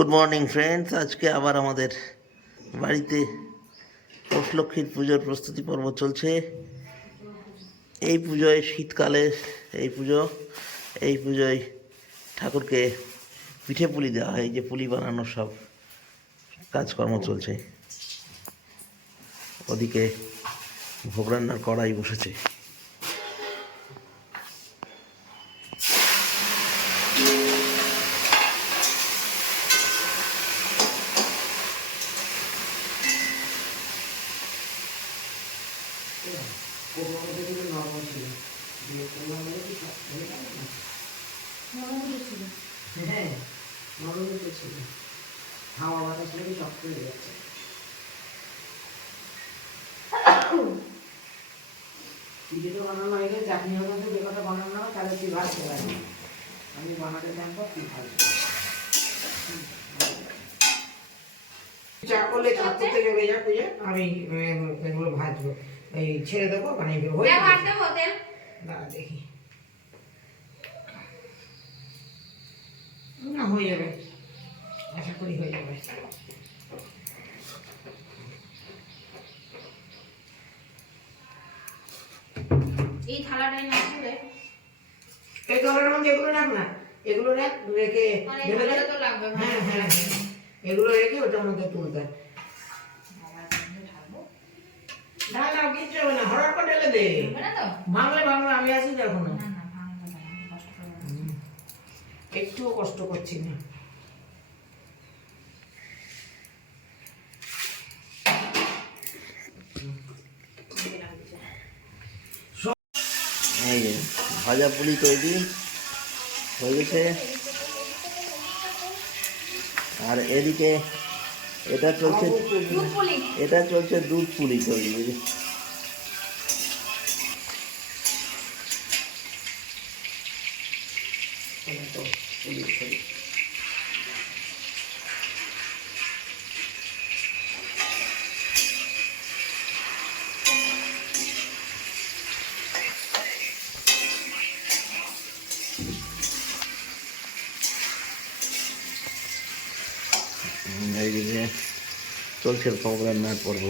Good morning friends. আজকে আবার আমাদের বাড়িতে পৌষ লক্ষ্মীর পুজোর প্রস্তুতি পর্ব চলছে। এই পুজোয় শীতকালে এই পুজোয় ঠাকুরকে পিঠে পুলি দেওয়া হয়। এই যে পুলি বানানোর সব কাজকর্ম চলছে। ওদিকে ভোগ রান্নার কড়াই বসেছে। হ্যাঁ, নরমই তো ছিল। হাওয়া বাতাস লেগে শক্ত হয়ে যাচ্ছে। পিঠেটা বানানো হয়ে গেলে চাটনির মধ্যে যে কটা বানানো হয় তাহলে তুই ভাজতে পারবি। আমি বানাতে জানবো, তুই ভাজবি। চা করলে চা করতে জমে যা পুজো, আমি এগুলো ভাজবো, এই ছেড়ে দেবো, মানে দাঁড়া দেখি। না, হয়ে যাবে, আশা করি হয়ে যাবে। এই থালাটাই না তুলে এই থালার মধ্যে এগুলো রাখ না, এগুলো রেখে তো লাগবে। হ্যাঁ হ্যাঁ হ্যাঁ, এগুলো রেখে ওটার মধ্যে তুলতে ঢালা কিছু হবে না, হঠাৎ করে ঢেলে দে। ভাঙলে আমি আছি তো এখনো, একটুও কষ্ট করছি না। এই যে ভাজা পুলি তৈরি হয়ে গেছে। আর এদিকে এটা চলছে দুধ পুলি তৈরি। এইদিকে চলছে ভোগ রান্নার পর্ব।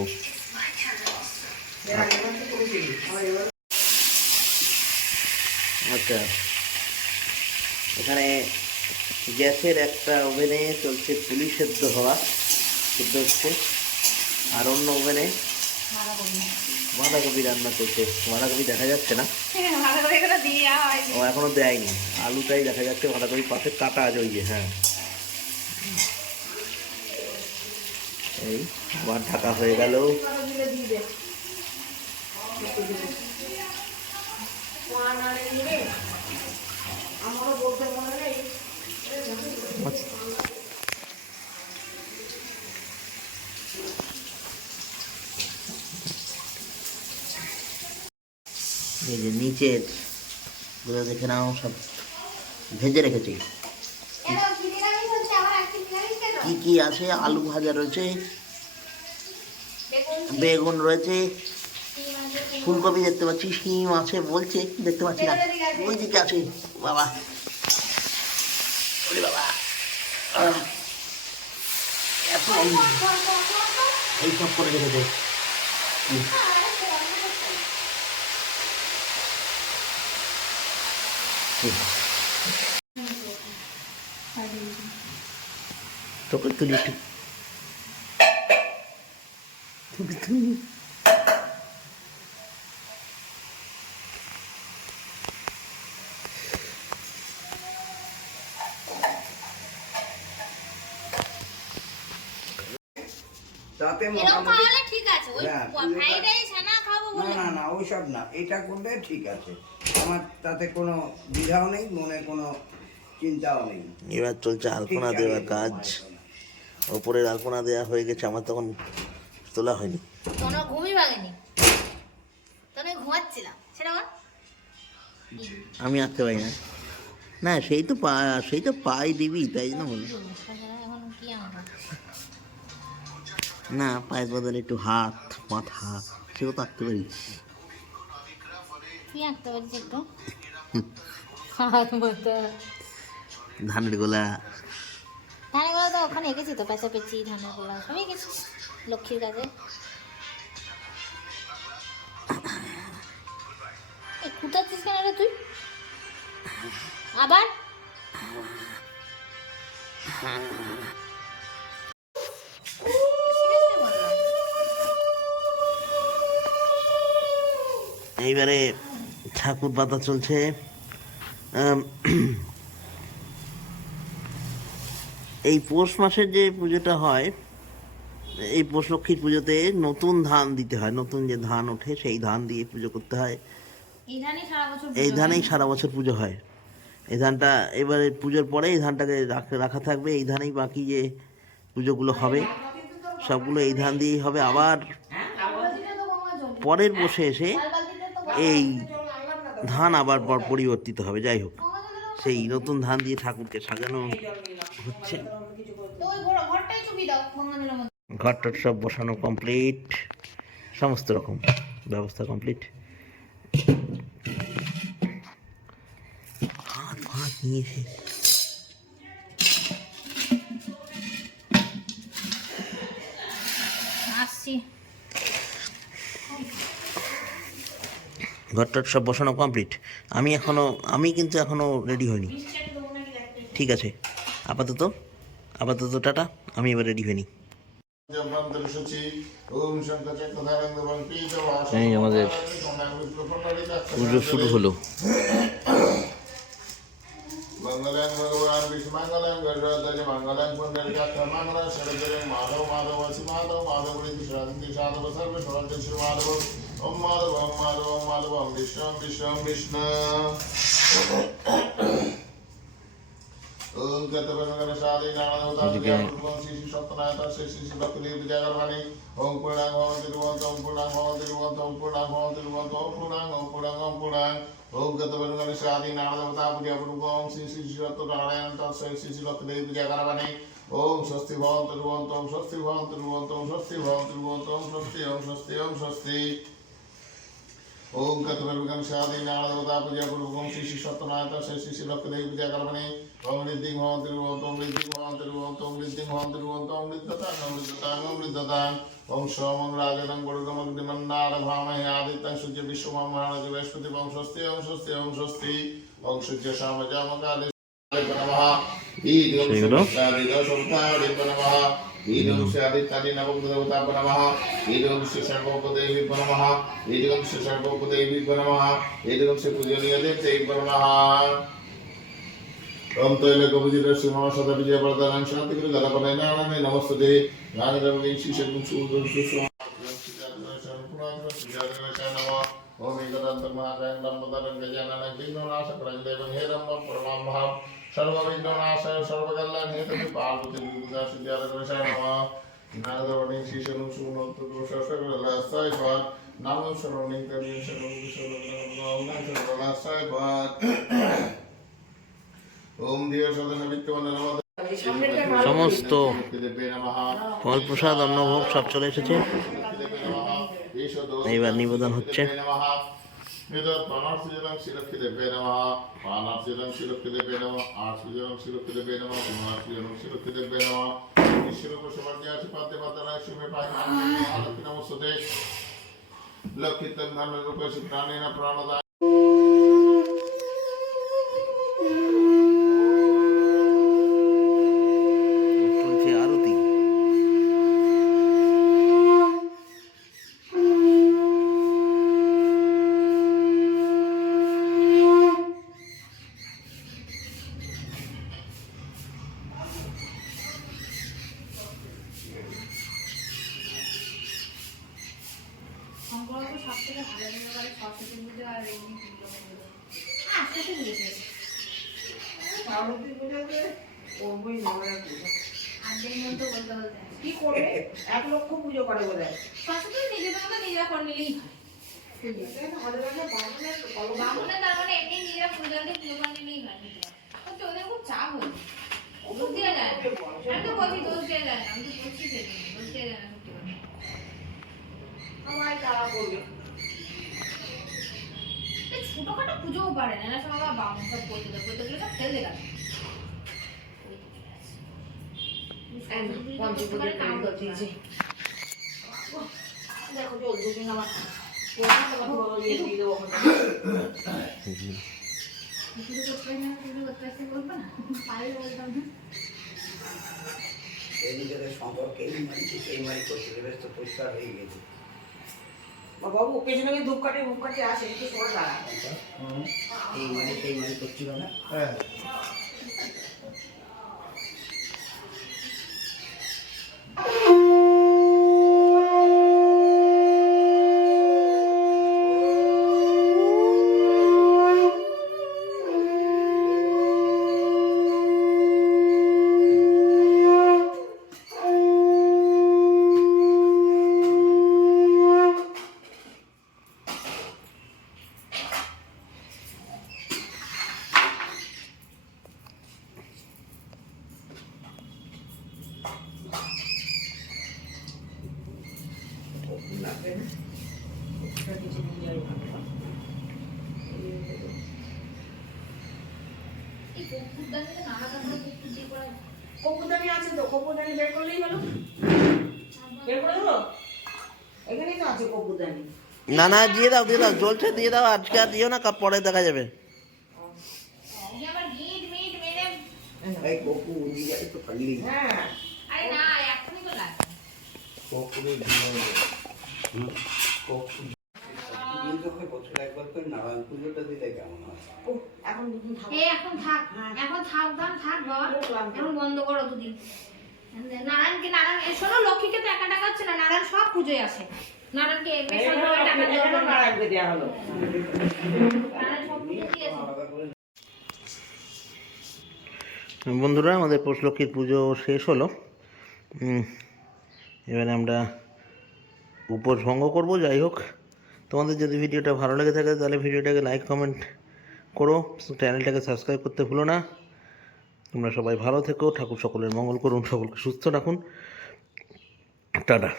আচ্ছা, এখানে গ্যাসের একটা ওভেনে চলছে পুলি সেদ্ধ হচ্ছে, আর অন্য ওভেনে বাঁধাকপি রান্না করছে। বাঁধাকপি দেখা যাচ্ছে না, ও এখনো দেয়নি, আলুটাই দেখা যাচ্ছে। বাঁধাকপি পাশে কাটা আছে, ওই যে। হ্যাঁ, এই আবার ঢাকা হয়ে গেল। এই যে নিচের গুলো দেখে নাও, সব ভেজে রেখেছি। কি কি আছে? আলু ভাজা রয়েছে, বেগুন রয়েছে, ফুলকপি দেখতে পাচ্ছি, শিম আছে বলছে, দেখতে পাচ্ছি না, ওই দিকে আছে। বাবা, ওরে বাবা, এত এই সব করে রেখেছে। তোকে তুলি একটু, তোকে তুলি। তাতে ঠিক আছে, ওই ফ্রাইড রাইস না খাবো বলে না ওইসব না, এটা করলে ঠিক আছে। আমার তাতে কোনো দ্বিধাও নেই, মনে কোনো চিন্তাও নেই। এবার চলছে আলপনা দেওয়ার কাজ। ওপরের আলপনা দেওয়া হয়ে গেছে, আমার তখন তোলা হয়নি। তোমরা ঘুমই ভাগেনি, তখন ঘুমাচ্ছিলাম। সেটা আমি আঁকতে পারি না। না, সেই তো পাই দিবি, তাই জন্য বলি। এখন কি আঁকবো? না, পায়ের বদলে একটু হাত, মাথা, সেও তো আঁকতে পারি। কি আঁকতে পারিস একটু? হাত, মাথা, ধানের গোলা। ধানের গোলা তো ওখানে এঁকেছি তো পেঁচাপেচি ধানের গোলা সবই এঁকেছি লক্ষ্মীর কাছে। কুতাচ্ছিস কেন রে তুই আবার? এইবারে ঠাকুর পাতা চলছে। এই পৌষ মাসের যে পুজোটা হয়, এই পৌষ লক্ষ্মীর পুজোতে নতুন ধান দিতে হয়। নতুন যে ধান ওঠে সেই ধান দিয়ে পুজো করতে হয়। এই ধানেই সারা বছর পুজো হয়। এই ধানটা এবারে পুজোর পরে এই ধানটাকে রাখা থাকবে। এই ধানেই বাকি যে পুজোগুলো হবে সবগুলো এই ধান দিয়েই হবে। আবার পরের বসে এসে এই ধান আবার পরিবর্তিত হবে। যাই হোক, সেই নতুন ধান দিয়ে ঠাকুরকে সাজানো হচ্ছে। ঘরটার সব বসানো কমপ্লিট, সমস্ত রকম ব্যবস্থা কমপ্লিট। ভাত নিয়ে এসে আসছি। ঘরটার সব বসানো কমপ্লিট। আমি কিন্তু এখনো রেডি হইনি। ঠিক আছে, আপাতত টাটা, আমি এবার রেডি হইনি। এই আমাদের পুজো শুরু হলো। Mangalang Bhagavan Vishnu Mangalang Gajradhaja Mangalang Pundarikatha Mangalang Sarajaya Madhav Madhav Vasi Madhav Madhav Vriti Shradhanti Shadava Sarva Shradhanti Shri Madhav Om Madhav Om Madhav Om Madhav Om Vishnu Vishnu Vishnu Om Katavanagana Shadi Nana Uttara Om Sisi Sattanayata Sisi Lakshmi Jagarvani Om Purnang Om Tiruvanta Om Purnang Om Tiruvanta Om Purnang Om Tiruvanta Om Purnang Om Purnang Om Purnang Om Katavanagana Shadi Nana Uttara Om Sisi Sattanayata Sisi Lakshmi Jagarvani Om Swasti Bhavan Tiruvanta Om Swasti Bhavan Tiruvanta Om Swasti Bhavan Tiruvanta Om Swasti Om Swasti Om Swasti Om Katavanagana Shadi Nana Uttara Om Sisi Sattanayata Sisi Lakshmi Jagarvani Om Riddhi Bhavan Tiruvanta Om Riddhi Bhavan Tiruvanta Om Riddhi Bhavan Tiruvanta Om Riddhatang Om Riddhatang Om Riddhatang Om Somam Rajanam Gurudamam Dimannada Bhamahe Aditang Sujya Vishwamam Maharaja Veshpati Om Swasti Om Swasti Om Swasti Om Sujya Shamajamakali Namaha Idam Sadi Dasantari Namaha Idam Sadi Tadi Navagdavata Namaha Idam Sisargopadevi Namaha Idam Sisargopadevi Namaha Idam Sipujaniya Devi Namaha Om Toile Gopajita Simha Sada Vijaya Vardhanam Shanti Guru Dalapanayana Namaste Nani Ravin Shishakum Sudham Sushma Om Ikadantam Mahakayam Dambadaram Gajanana Vindonasa Pranjadevan Hedam Paramam Maham Sarva Vindonasa Sarva Gallan Hedam Parvati Vindonasa Siddhara Krishanama Nani Ravin Shishakum Sudham Sushma Saipat Namam Surrounding Kadiyan Sarvam Vishwalam Saipat Om Diya Sadhana Vittavana Namada সমস্ত ফল প্রসাদ অন্নভোগ সব চলে এসেছে। এইবার নিবেদন হচ্ছে। চলছে আরতি। পার্বতী পুজোতে করবোই নবরাত্রি কি করবে? 1 লক্ষ পুজো করে বোধ হয়। নিজেরা করে নিলেই হয়। বামুনের তার মানে এমনি নিজেরা পুজোকে পুজো করে নিলেই হয়। ওদের খুব চাপ হয়, দোষ দেওয়া যায় না। আমি তো বলছি দোষ দেওয়া যায় না, আমি তো বলছি সেজন্য দোষ দেওয়া যায় না। সত্যি কথা সবাই তারা করবে। ছোটখাটো পুজোও পারে না, সব আবার বামুন সব করতে সব ফেল দেখা করতে পারে, তাও করতে পারে। দেখো চলছে কিনা আমার দিয়ে দেবো পুজো করতে পারি না, পুজো করতে আসতে বলবো না, পারলে বলতাম না। এই নিজেদের সম্পর্কে এই মারি করছে, বেশ তো পরিষ্কার হয়ে গেছে। বাবু পেছনে আমি ধূপকাঠি আসে একটু সরে দাঁড়া এই মারি করছিল না। হ্যাঁ এই কপুরদানিতে নানা ধরনের কপুর দিয়ে করা যায়। কপুরদানি আছে তো কপুরদানি বের করলেই হলো বের করে দেবো এখানেই তো আছে কপুরদানি না না, দিয়ে দাও জ্বলছে, দিয়ে দাও, আজকে আর দিও না, পরে দেখা যাবে। এই আবার গিট মিট মেরে, এই কপু উড়ে যায় তো খালি। হ্যাঁ আরে না এখনই তো লাগে। কপুরে কপু যখন বছরে একবার করে নারায়ণ পুজোটা দিলে কেমন হয়? ও, এখন দুদিন থাকো এখন থাক, এখন থাক বাবা, এখন বন্ধ করো দুদিন। নারায়ণ শোনো, লক্ষ্মীকে তো একা টাকা হচ্ছে না, নারায়ণ সব পুজোয় আসে। নারায়ণকে বেশি করে টাকা দেওয়া এখানেও নারায়ণকে দেওয়া হলো নারায়ণ সব পুজো দিয়েছে। আলাদা করে বন্ধুরা, আমাদের পৌষ লক্ষ্মীর পুজো শেষ হলো। এবারে আমরা উপোস ভঙ্গ করবো। যাই হোক, তোমাদের যদি ভিডিওটা ভালো লেগে থাকে তাহলে ভিডিওটাকে লাইক কমেন্ট করো, চ্যানেলটাকে সাবস্ক্রাইব করতে ভুলো না। তোমরা সবাই ভালো থেকো, ঠাকুর সকলের মঙ্গল করুন, সকলকে সুস্থ রাখুন। টাটা।